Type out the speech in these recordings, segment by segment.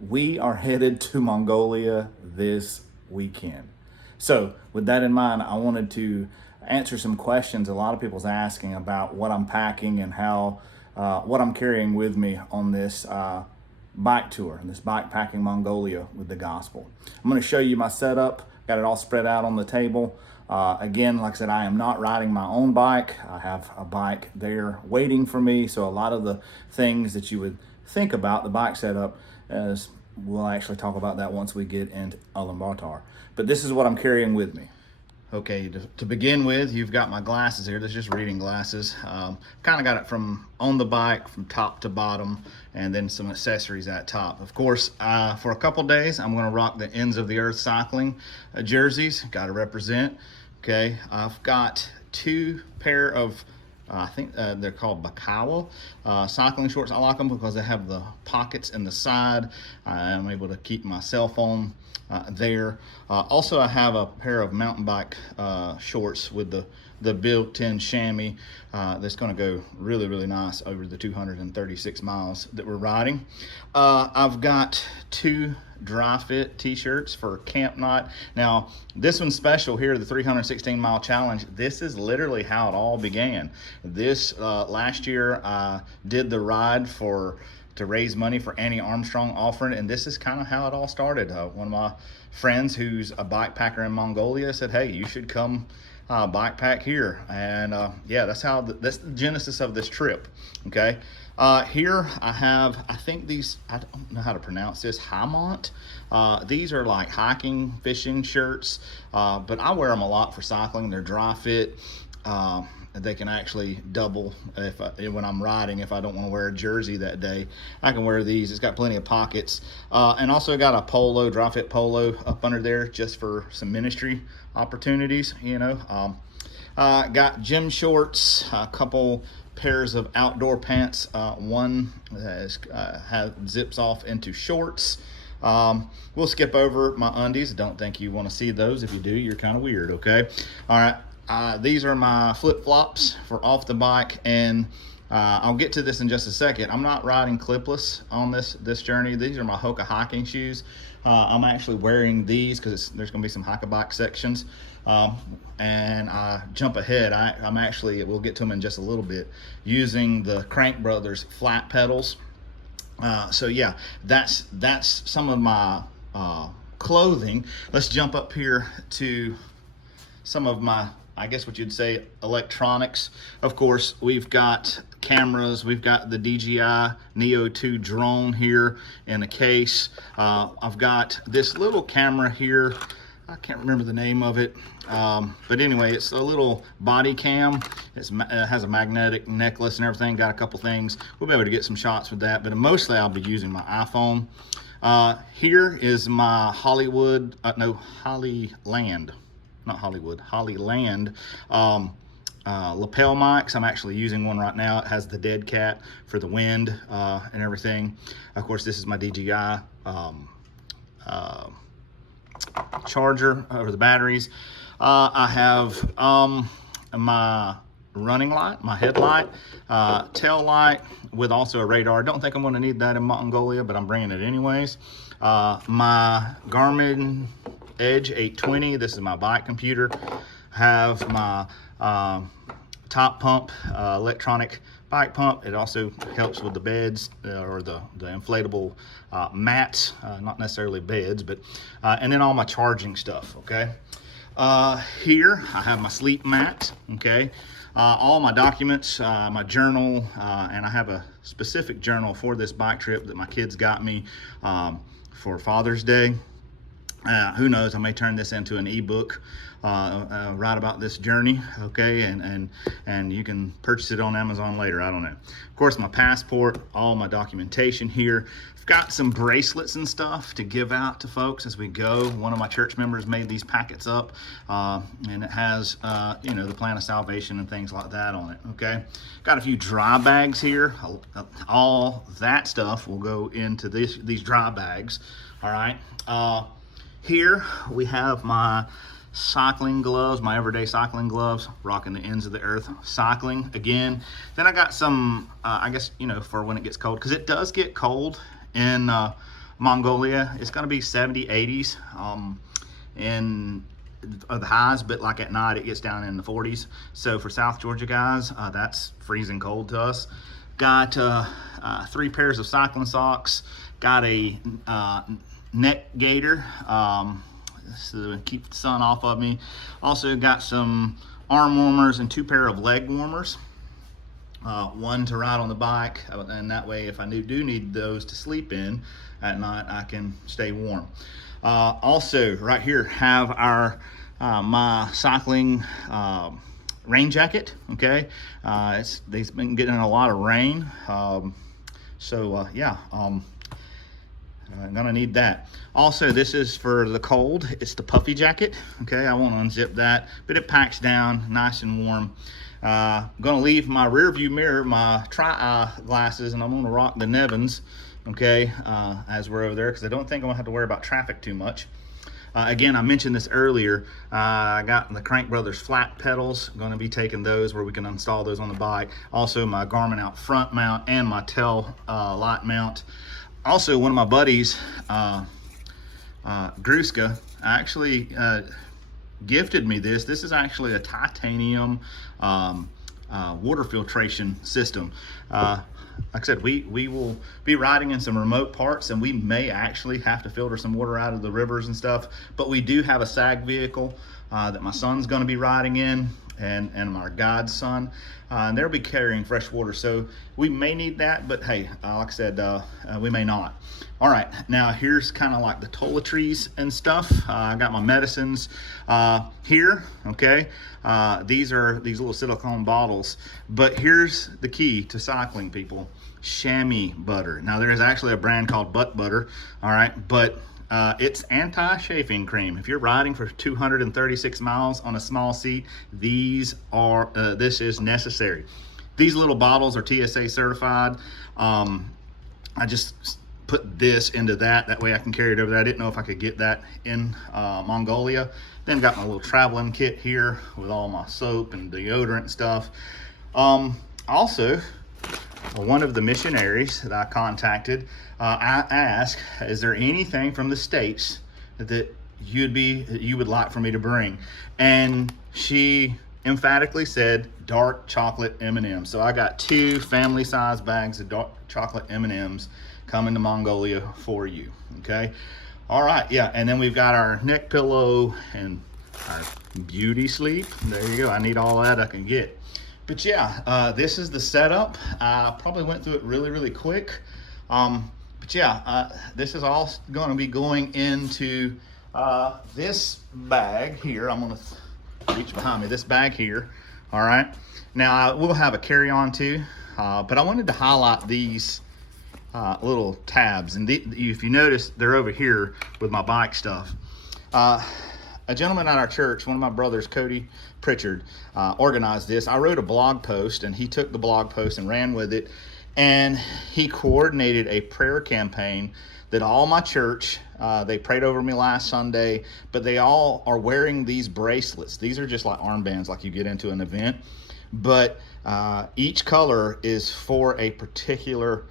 we are headed to Mongolia this weekend. So, with that in mind, I wanted to answer some questions a lot of people's asking about what I'm packing and how what I'm carrying with me on this bike tour, this Bikepacking Mongolia with the gospel. I'm going to show you my setup. Got it all spread out on the table. Again, like I said, I am not riding my own bike. I have a bike there waiting for me. So a lot of the things that you would think about the bike setup, as we'll actually talk about that once we get into Ulaanbaatar. But this is what I'm carrying with me. Okay, to begin with, you've got my glasses here. This is just reading glasses. Kind of got it from on the bike, from top to bottom, and then some accessories at top. Of course, for a couple days, I'm going to rock the Ends of the Earth cycling jerseys. Got to represent. Okay, I've got two pair of I think they're called Bikepacking cycling shorts. I like them because they have the pockets in the side. I'm able to keep my cell phone there. Also, I have a pair of mountain bike shorts with the built-in chamois that's going to go really, really nice over the 236 miles that we're riding. I've got two dry fit t-shirts for camp night. Now this one's special here, the 316 mile challenge. This is literally how it all began. This last year I did the ride to raise money for Annie Armstrong offering, and this is kind of how it all started. One of my friends who's a bikepacker in Mongolia said, hey, you should come bikepack here, and yeah, that's the genesis of this trip. Okay, here I have, I think these, I don't know how to pronounce this, Haimont. These are like hiking, fishing shirts, but I wear them a lot for cycling. They're dry fit. They can actually double when I'm riding. If I don't want to wear a jersey that day, I can wear these. It's got plenty of pockets, and also got a polo, dry fit polo up under there just for some ministry opportunities, you know. Got gym shorts, a couple pairs of outdoor pants. One has zips off into shorts. We'll skip over my undies. Don't think you want to see those. If you do, you're kind of weird. Okay, all right. These are my flip-flops for off the bike, and I'll get to this in just a second. I'm not riding clipless on this journey. These are my Hoka hiking shoes. I'm actually wearing these because there's going to be some hike a bike sections, and I jump ahead. I'm actually, we'll get to them in just a little bit, using the Crank Brothers flat pedals. So yeah, that's some of my clothing. Let's jump up here to some of my, I guess what you'd say, electronics. Of course, we've got cameras. We've got the DJI Neo 2 drone here in a case. I've got this little camera here. I can't remember the name of it. But anyway, it's a little body cam. It has a magnetic necklace and everything. Got a couple things. We'll be able to get some shots with that, but mostly I'll be using my iPhone. Here is my Hollyland lapel mics. I'm actually using one right now. It has the dead cat for the wind and everything. Of course, this is my DJI charger over the batteries. I have my running light, my headlight, tail light with also a radar. Don't think I'm going to need that in Mongolia, but I'm bringing it anyways. My Garmin Edge 820. This is my bike computer. Have my top pump, electronic bike pump. It also helps with the beds or the inflatable mats, not necessarily beds, but and then all my charging stuff. Okay. Here I have my sleep mat. Okay. All my documents, my journal, and I have a specific journal for this bike trip that my kids got me for Father's Day. Who knows, I may turn this into an ebook, write about this journey, okay, and you can purchase it on Amazon later, I don't know. Of course, my passport, all my documentation here. I've got some bracelets and stuff to give out to folks as we go. One of my church members made these packets up, and it has, you know, the plan of salvation and things like that on it, okay. Got a few dry bags here. All that stuff will go into these dry bags, all right. Here we have my cycling gloves, my everyday cycling gloves, rocking the Ends of the Earth cycling again. Then I got some, I guess, you know, for when it gets cold, because it does get cold in Mongolia, it's going to be 70, 80s in the highs, but like at night it gets down in the 40s. So for South Georgia guys, that's freezing cold to us. Got 3 pairs of cycling socks. Got a neck gaiter to keep the sun off of me. Also got some arm warmers and 2 pair of leg warmers. One to ride on the bike, and that way if I do need those to sleep in at night, I can stay warm. Also right here have our my cycling rain jacket. Okay, they've been getting a lot of rain, yeah, I'm gonna need that. Also, this is for the cold. It's the puffy jacket. Okay, I won't unzip that, but it packs down nice and warm. I'm gonna leave my rear view mirror, my tri-eye glasses, and I'm gonna rock the Nevins, okay, as we're over there, because I don't think I'm gonna have to worry about traffic too much. Again, I mentioned this earlier, I got the Crank Brothers flat pedals. Going to be taking those where we can install those on the bike. Also my Garmin out front mount and my tail light mount. Also, one of my buddies, Gruska, actually gifted me this. This is actually a titanium water filtration system. Like I said, we will be riding in some remote parts, and we may actually have to filter some water out of the rivers and stuff, but we do have a SAG vehicle that my son's going to be riding in, and my guide's son, and they'll be carrying fresh water, so we may need that, but hey, like I said, we may not. All right, now here's kind of like the toiletries and stuff. I got my medicines here, okay. These are these little silicone bottles, but here's the key to cycling, people: chamois butter. Now there is actually a brand called butt butter, all right, but it's anti-chafing cream. If you're riding for 236 miles on a small seat, this is necessary. These little bottles are TSA certified. I just put this into that way I can carry it over there. I didn't know if I could get that in Mongolia. Then got my little traveling kit here with all my soap and deodorant and stuff. Also, one of the missionaries that I contacted, I asked, is there anything from the States that you would like for me to bring? And she emphatically said dark chocolate M&Ms. So I got 2 family size bags of dark chocolate M&Ms coming to Mongolia for you. Okay, all right, yeah. And then we've got our neck pillow and our beauty sleep. There you go. I need all that I can get. But yeah, this is the setup. I probably went through it really quick. But yeah, this is all going to be going into this bag here. I'm going to reach behind me. This bag here. All right. Now I will have a carry-on too, but I wanted to highlight these little tabs, and if you notice, they're over here with my bike stuff. A gentleman at our church, one of my brothers, Cody Pritchard, organized this. I wrote a blog post, and he took the blog post and ran with it, and he coordinated a prayer campaign that all my church, they prayed over me last Sunday, but they all are wearing these bracelets. These are just like armbands like you get into an event, but each color is for a particular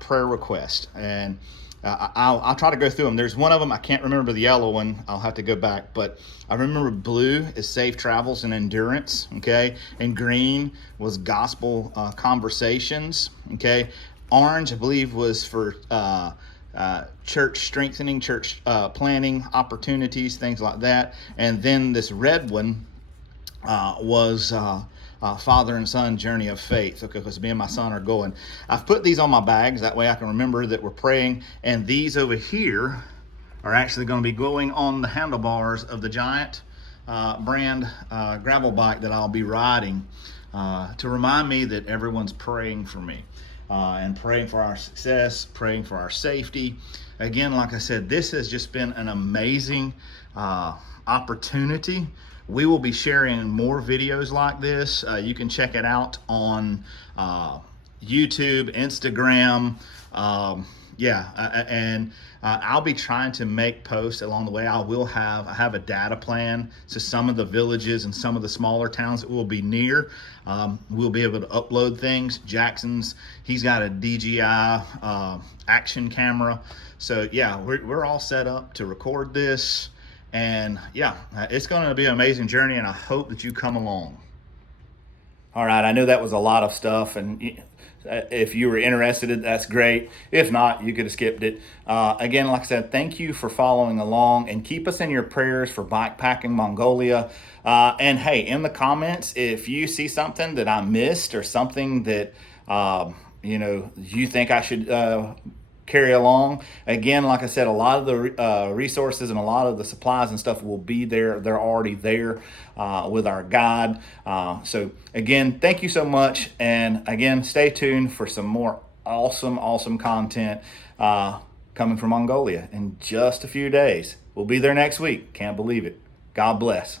prayer request, and I'll try to go through them. There's one of them, I can't remember the yellow one, I'll have to go back, but I remember blue is safe travels and endurance, okay, and green was gospel conversations, okay. Orange, I believe, was for church strengthening, church planning opportunities, things like that. And then this red one was father and son journey of faith, okay, because me and my son are going. I've put these on my bags, that way I can remember that we're praying. And these over here are actually going to be going on the handlebars of the Giant brand gravel bike that I'll be riding, to remind me that everyone's praying for me, and praying for our success, praying for our safety. Again, like I said, this has just been an amazing opportunity. We will be sharing more videos like this. You can check it out on YouTube, Instagram, yeah, and I'll be trying to make posts along the way. I have a data plan to some of the villages and some of the smaller towns that we'll be near. We'll be able to upload things. He's got a DJI action camera. So yeah, we're all set up to record this. And yeah, it's going to be an amazing journey, and I hope that you come along. All right, I know that was a lot of stuff, and if you were interested, that's great. If not, you could have skipped it. Again, like I said, thank you for following along, and keep us in your prayers for Bikepacking Mongolia. And hey, in the comments, if you see something that I missed or something that you think I should carry along. Again, like I said, a lot of the resources and a lot of the supplies and stuff will be there. They're already there with our guide. So again, thank you so much. And again, stay tuned for some more awesome content coming from Mongolia in just a few days. We'll be there next week. Can't believe it. God bless.